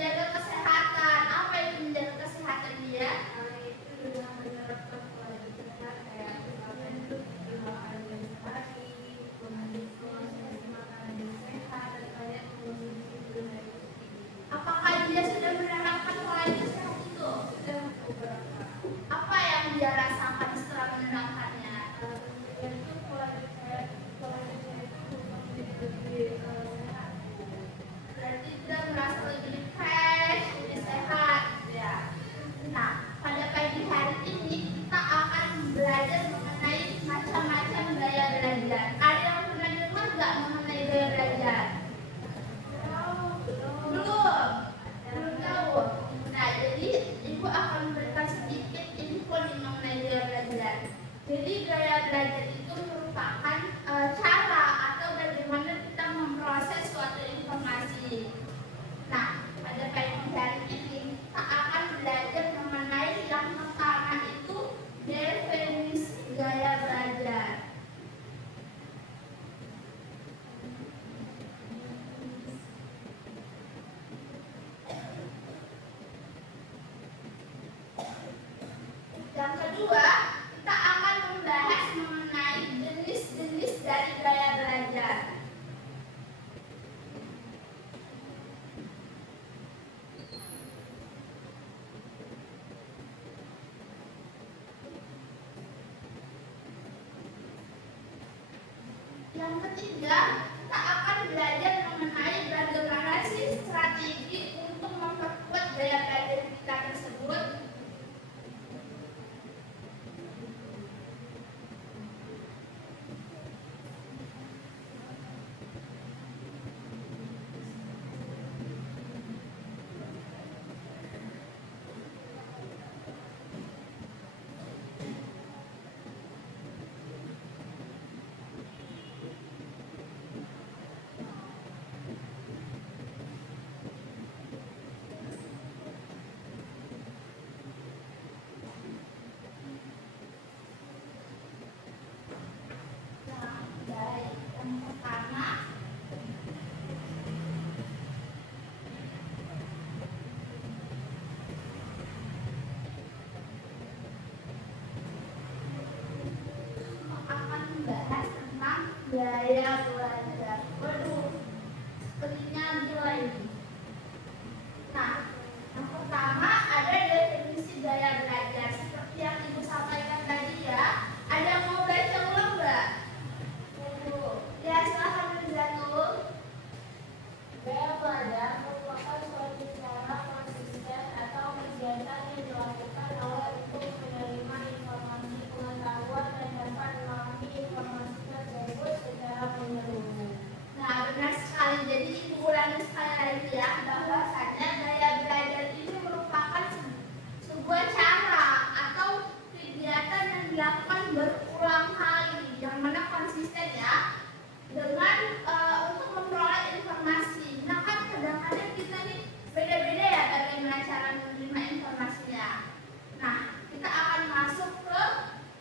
menjaga kesehatan. Apa itu menjaga kesehatan dia? Itu dengan menerapkan pola hidup sehat kayak misalkan makan yang sehari, mengonsumsi makanan yang sehat, dan banyak mengonsumsi makanan. Apakah dia sudah menerapkan pola hidup sehat itu? Sudah beberapa. Apa yang dia rasakan setelah menerapkannya? Itu pola hidup sehat itu membuat menjadi lebih sehat. Berarti dia merasa lebih fresh, lebih sehat, ya. Nah, pada pagi hari ini kita akan belajar mengenai macam-macam gaya belajar. Ada yang pernah dengar nggak mengenai gaya belajar? Belum tahu. Nah, jadi ibu akan memberikan sedikit info mengenai gaya belajar. Jadi gaya belajar itu merupakan cara atau bagaimana kita memproses suatu informasi. Nah, pada pagi hari ini kita akan belajar mengenai yang pertama itu definisi gaya belajar. Yang kedua, kita akan membahas mengenai jenis-jenis dari gaya belajar. Yang ketiga, kita akan belajar mengenai bagaimana sih strategi untuk memperkuat gaya belajar kita tersebut. Yang pertama, akan membahas tentang gaya belajar. Waduh, sepertinya gila ini. Nah, yang pertama ada definisi gaya belajar seperti yang ibu sampaikan tadi ya. Ada yang mau baca ulang nggak? Ya, silahkan Rizanul. Gaya belajar merupakan suatu cara konsisten atau kegiatan yang dilakukan oleh untuk menerima informasi pengetahuan dan dapat memahami informasi tersebut secara menyeluruh. Nah, benar sekali. Jadi ibu ulangi sekali lagi ya, bahwasanya gaya belajar ini merupakan sebuah cara atau kegiatan yang dilakukan berulang kali, yang mana konsisten ya, dengan untuk memperoleh informasi. Nah, kan kadang-kadang kita nih beda-beda ya bagaimana cara menerima informasinya. Nah, kita akan masuk ke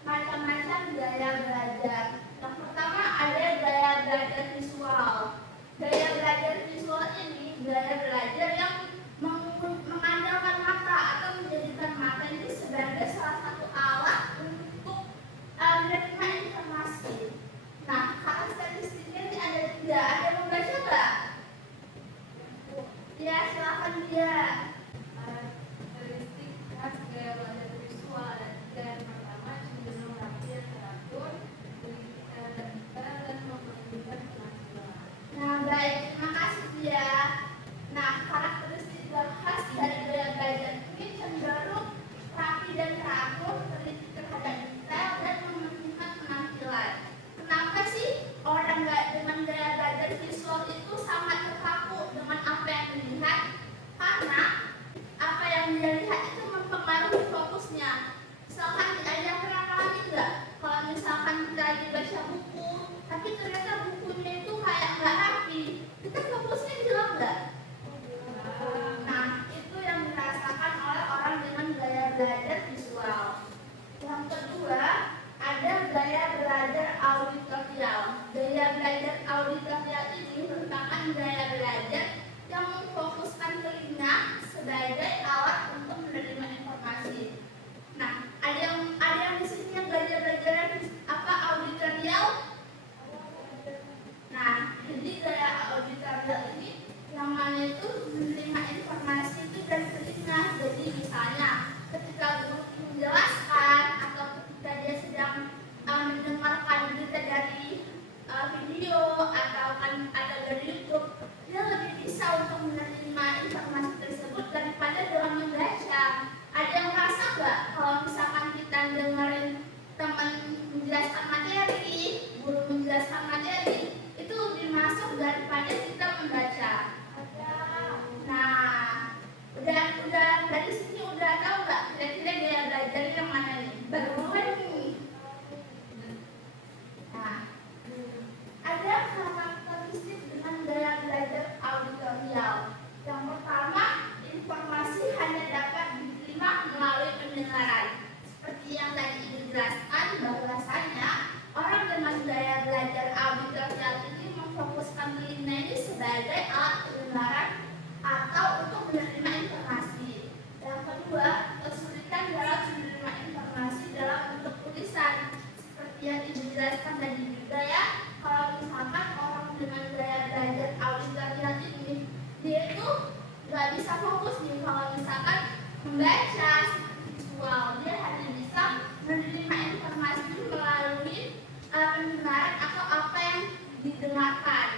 macam-macam gaya belajar. Yang pertama ada gaya belajar visual. Gaya belajar visual ini gaya belajar yang mengandalkan mata atau menjadikan mata ini sebagai salah satu alat untuk menerima informasi. Nah, karakteristiknya ini ada 3. Ada yang membaca nggak? Ya, silakan dia. Karakteristik khas gaya belajar visual ada 3. Yang pertama, cenderung rapi dan teratur, memiliki cara detail dan memperhatikan penampilan. Nah, baik, terima kasih dia. Nah, karakteristik khas dari gaya belajar ini cenderung rapi dan teratur, teliti terhadap detail dan mementingkan penampilan. Kenapa sih orang dengan gaya belajar visual itu sangat terpaku dengan apa yang dilihat? Karena apa yang dia lihat itu mempengaruhi fokusnya. Misalkan ada pernah ngalamin nggak? Kalau misalkan kita lagi baca buku, tapi ternyata bukunya itu kayak nggak rapi, kita fokusnya hilang nggak? Nah, itu yang dirasakan oleh orang dengan gaya belajar visual. Yang kedua, ada gaya belajar auditorial. Gaya belajar auditorial ini merupakan gaya belajar yang memfokuskan telinga bisa fokus nih kalau misalkan membaca visual, dia hanya bisa menerima informasi melalui pendengaran atau apa yang didengarkan.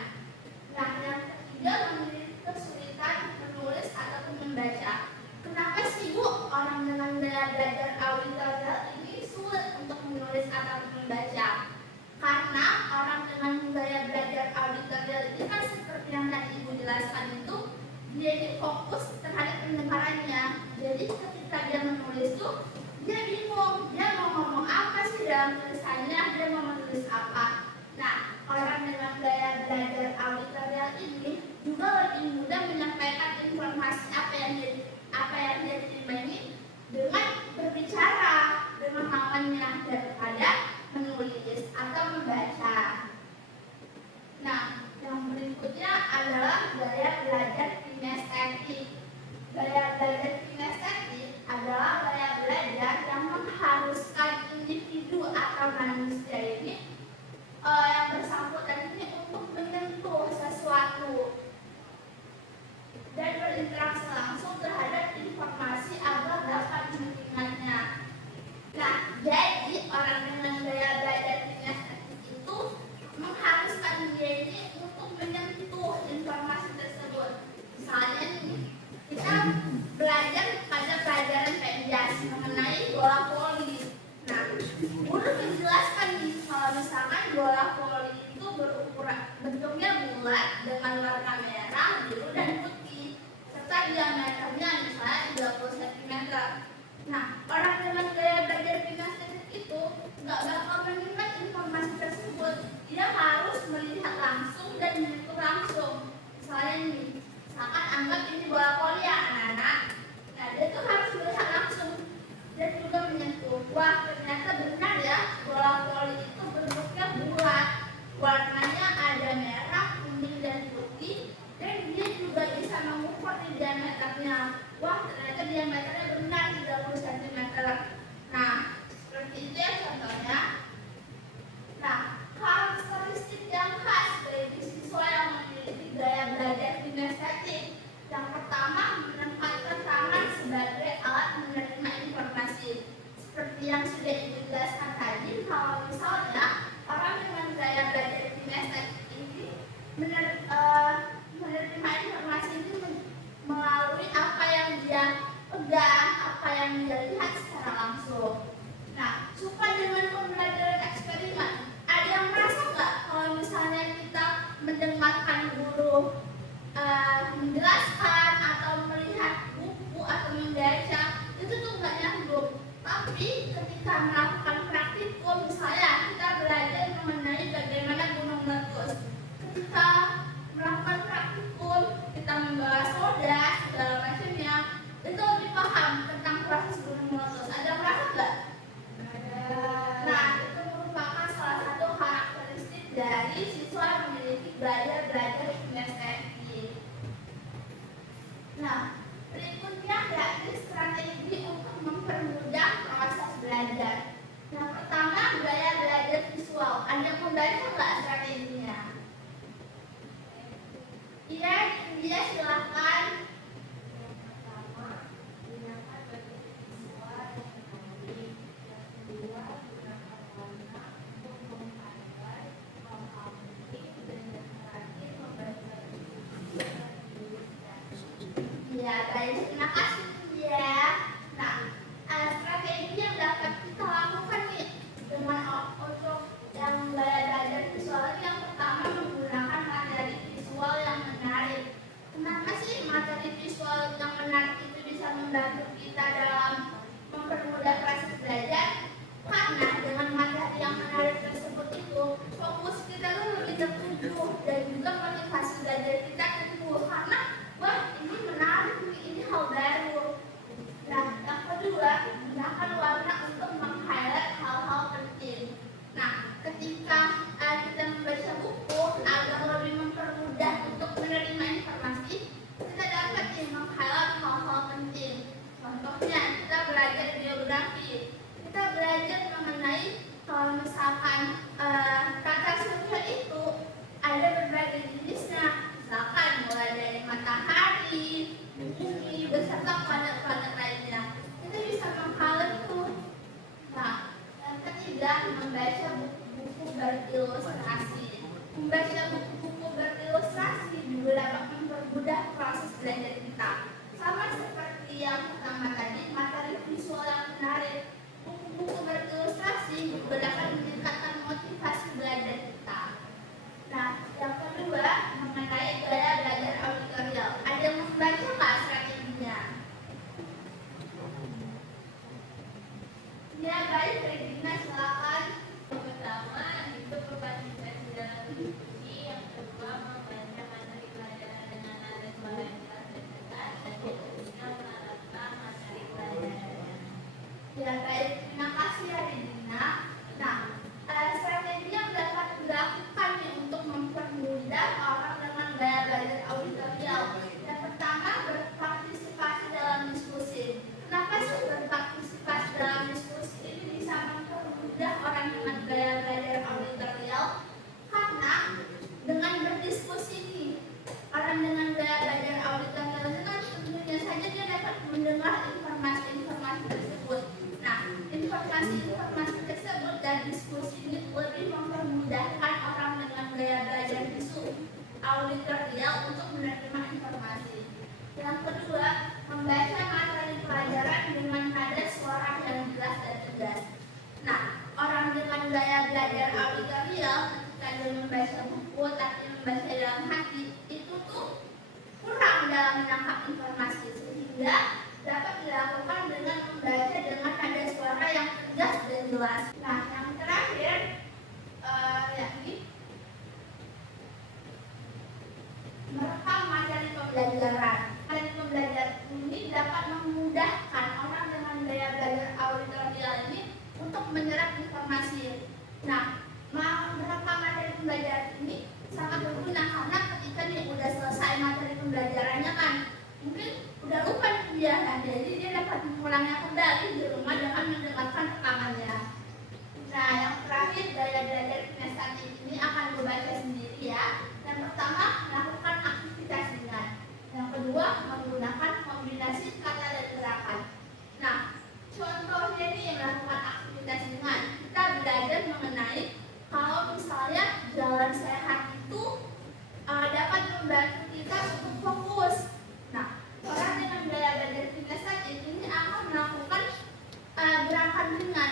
Nah, yang ketiga memiliki kesulitan menulis ataupun membaca. Kenapa sih Bu orang dengan gaya belajar auditorial ini sulit untuk menulis ataupun membaca? Karena orang dengan gaya belajar auditorial ini kan seperti yang tadi Ibu jelaskan itu, dia ini fokus terhadap pendengarannya. Jadi ketika dia menulis tuh dia bingung, dia mau ngomong apa sih dalam tulisannya, dia mau menulis apa. Nah, orang dengan gaya belajar auditorial ini juga lebih mudah menyampaikan informasi apa yang dia terima ini dengan berbicara dengan lawannya daripada menulis atau membaca. Nah, yang berikutnya adalah gaya belajar kinestetik. Gaya belajar kinestetik adalah gaya belajar yang mengharuskan individu atau manusia ini yang bersangkutan ini untuk menyentuh sesuatu dan berinteraksi langsung terhadap informasi agar dapat mengingatnya. Nah, jadi orang dengan gaya belajar kinestetik itu mengharuskan dia ini untuk menyentuh informasi tersebut. Misalnya nih, kita belajar pada pelajaran PNJAS mengenai bola voli. Nah, guru menjelaskan nih kalau misalkan bola voli itu bentuknya bulat dengan warna merah, biru, dan putih serta diameternya misalnya 30 cm. Nah, orang dengan gaya belajar kinestetik itu nggak bakal mengingat informasi tersebut. Dia harus melihat langsung dan menyentuh langsung. Misalnya nih, misalkan anggap ini bola voli ya anak-anak. Nah, dia tuh harus melihat langsung dan juga menyentuh. Wah, ternyata benar ya, bola voli itu bentuknya bulat, warnanya ada merah, kuning, dan putih, dan dia juga bisa mengukur di diameternya. Wah, ternyata diameternya benar 30 cm. Nah, seperti itu ya contohnya. Nah, karakteristik yang khas bagi siswa yang memiliki gaya belajar kinestetik. Yang pertama, menempatkan tangan sebagai alat menerima informasi. Seperti yang sudah dijelaskan tadi, kalau misalnya orang dengan gaya belajar kinestetik ini menerima informasi itu melalui apa yang dia pegang, apa yang dia lihat secara langsung. Nah, suka dengan pembelajaran eksperimen. Ada yang merasa nggak kalau misalnya kita mendengarkan guru menjelaskan atau melihat buku atau membaca itu tuh nggak nyambung. Tapi ketika melakukan praktikum, misalnya kita belajar mengenai bagaimana gunung meletus. Ketika melakukan praktikum, kita membawa soda segala macamnya, itu lebih paham tentang proses gunung meletus. Ada yang merasa nggak? Nah, itu merupakan salah satu karakteristik dari siswa yang memiliki gaya belajar kinestetik. Nah, berikutnya dari strategi untuk mempermudah proses belajar. Yang pertama, gaya belajar visual. Anda membaca nggak strateginya? Iya, dia silakan. Ya, baik, terima kasih ya. Nah, strategi yang dapat kita lakukan nih dengan untuk yang gaya belajar visual ini, yang pertama menggunakan materi visual yang menarik. Kenapa sih materi visual yang menarik itu bisa membantu kita dalam mempermudah proses belajar? Karena dengan materi yang menarik tersebut itu fokus kita tuh lebih tertuju dan juga motivasi belajar kita tumbuh karena wah, ini menarik nih, ini hal baru. Nah, yang kedua, gunakan warna untuk meng-highlight hal-hal penting. Nah, ketika kita membaca buku agar lebih mempermudah untuk menerima informasi, kita dapat meng-highlight hal-hal penting. Contohnya mendengar informasi-informasi tersebut. Nah, informasi-informasi tersebut dan diskusi ini lebih mempermudahkan orang dengan gaya belajar bisu auditorial untuk menerima informasi. Yang kedua, membaca materi pelajaran dengan nada suara yang jelas dan tegas. Nah, orang dengan gaya belajar auditorial ketika dia membaca buku tapi membaca dalam hati itu tuh kurang dalam menangkap informasi, sehingga dapat dilakukan dengan membaca dengan nada suara yang tegas dan jelas. Nah, yang terakhir yakni merekam materi pembelajaran. Materi pembelajaran ini dapat memudahkan orang dengan gaya belajar auditorial ini untuk menyerap informasi. Nah, merekam materi pembelajaran ini sangat berguna karena ketika dia udah selesai materi pembelajarannya kan, mungkin udah lupa dia, jadi dia dapat mengulangnya kembali di rumah dengan mendengarkan rekamannya. Nah, yang terakhir, gaya belajar kinestetik ini akan dibaca sendiri ya. Yang pertama, melakukan aktivitas ringan. Yang kedua, menggunakan kombinasi kata dan gerakan. Nah, contohnya nih melakukan aktivitas ringan. Kita belajar mengenai kalau misalnya jalan sehat itu dapat membantu kita untuk fokus. Nah, orang dengan gaya belajar kinestetik ini akan melakukan gerakan ringan.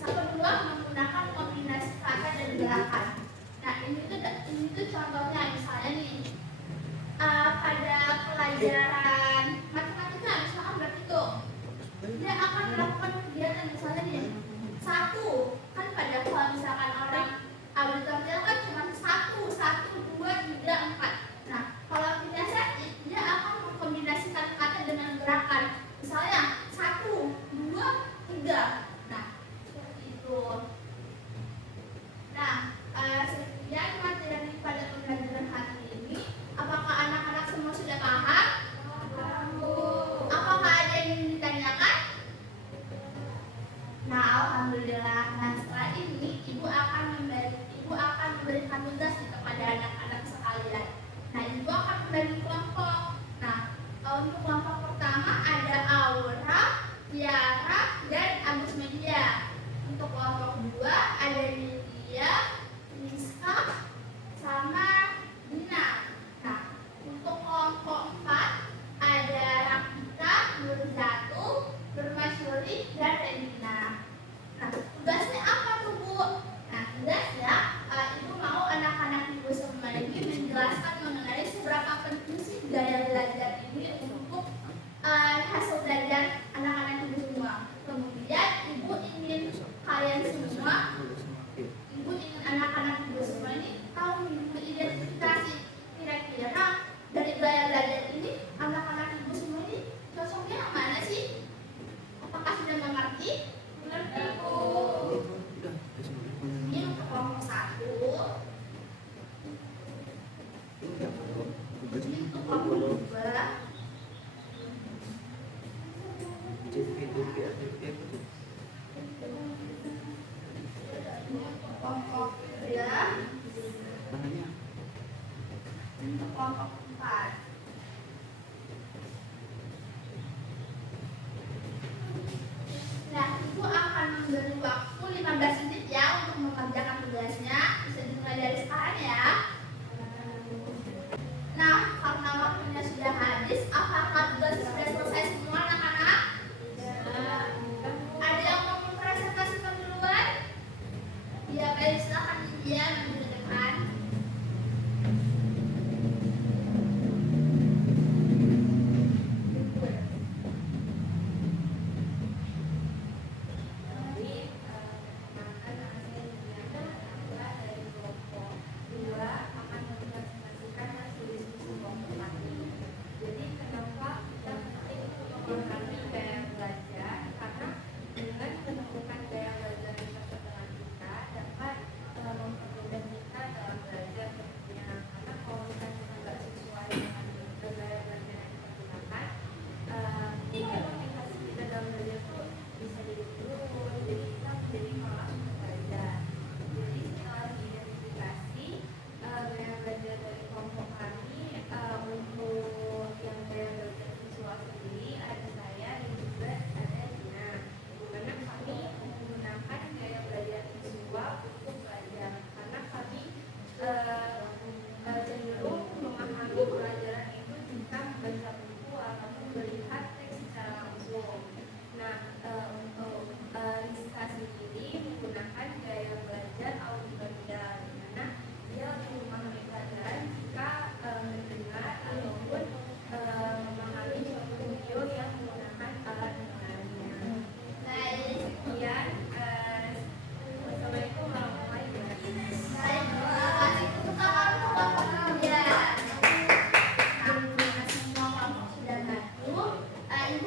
Yang kedua, menggunakan kombinasi kata dan gerakan. Nah, ini tuh contohnya misalnya nih pada pelajaran matematika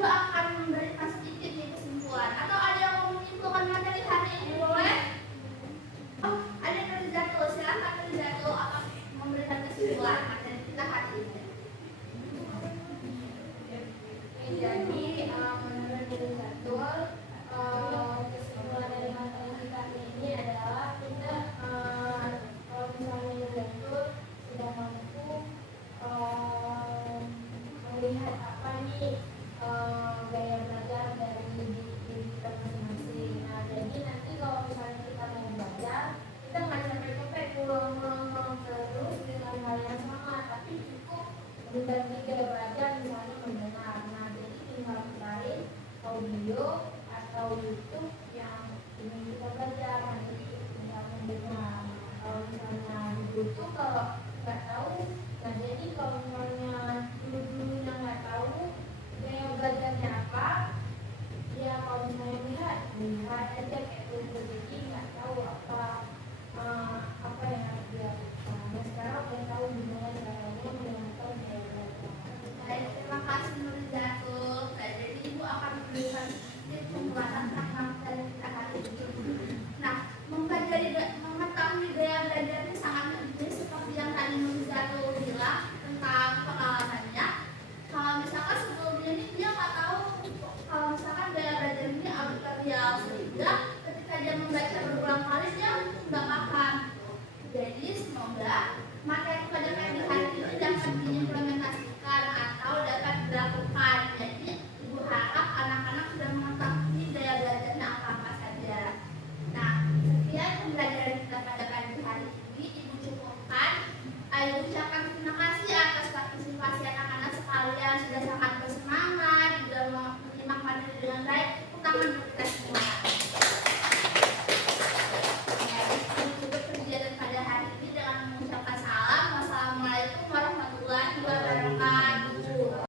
Ibu akan memberikan sedikit nih kesimpulan. Atau ada yang mau menyimpulkan materi hari ini, boleh? Oh, ada yang Nurzatul, silakan Nurzatul akan memberikan kesimpulan materi kita hari ini. Jadi menurut Nurzatul, kesimpulan dari materi kita ini adalah kita kalau misalnya Nurzatul sudah mampu melihat apa nih gaya belajar dari diri kita masing-masing. Nah, jadi nanti kalau misalnya kita mau belajar, kita nggak capek-capek pulang terus dengan hal yang sama, tapi cukup mengganti gaya belajar, misalnya mendengar. Nah, jadi tinggal cari audio atau YouTube yang ingin kita belajar. Nanti tinggal mendengar. Kalau misalnya di YouTube kalau nggak tahu, nah jadi kalau misalnya dulu-dulunya nggak tahu gaya belajarnya apa, ya kalau misalnya lihat aja kayak dulu, jadi nggak tahu apa yang harus dia lakukan. Nah, sekarang udah tahu gimana caranya mendengarkan gaya belajar. Baik, terima kasih Nurzatul. Jadi Ibu akan memberikan sedikit pembuatan tentang materi kita hari ini. Nah, mengetahui gaya belajar ini sangat penting seperti yang tadi Nurzatul bilang tentang pengalamannya. Kalau misalkan sebelumnya ini dia nggak tahu kalau misalkan gaya belajar ini auditorial, sehingga ketika dia membaca berulang kali dia nggak paham. Jadi semoga materi pada hari ini dapat diimplementasikan atau dapat dilakukan. Jadi Ibu harap anak-anak sudah mengetahui gaya belajarnya apa-apa saja. Nah, sekian pembelajaran kita pada pagi hari ini. Ibu cukupkan. Ayo ucapkan terima kasih atas partisipasi anak-anak sekalian, sudah sangat bersemangat, sudah menyimak materi dengan baik. Tepuk tangan untuk kita semua.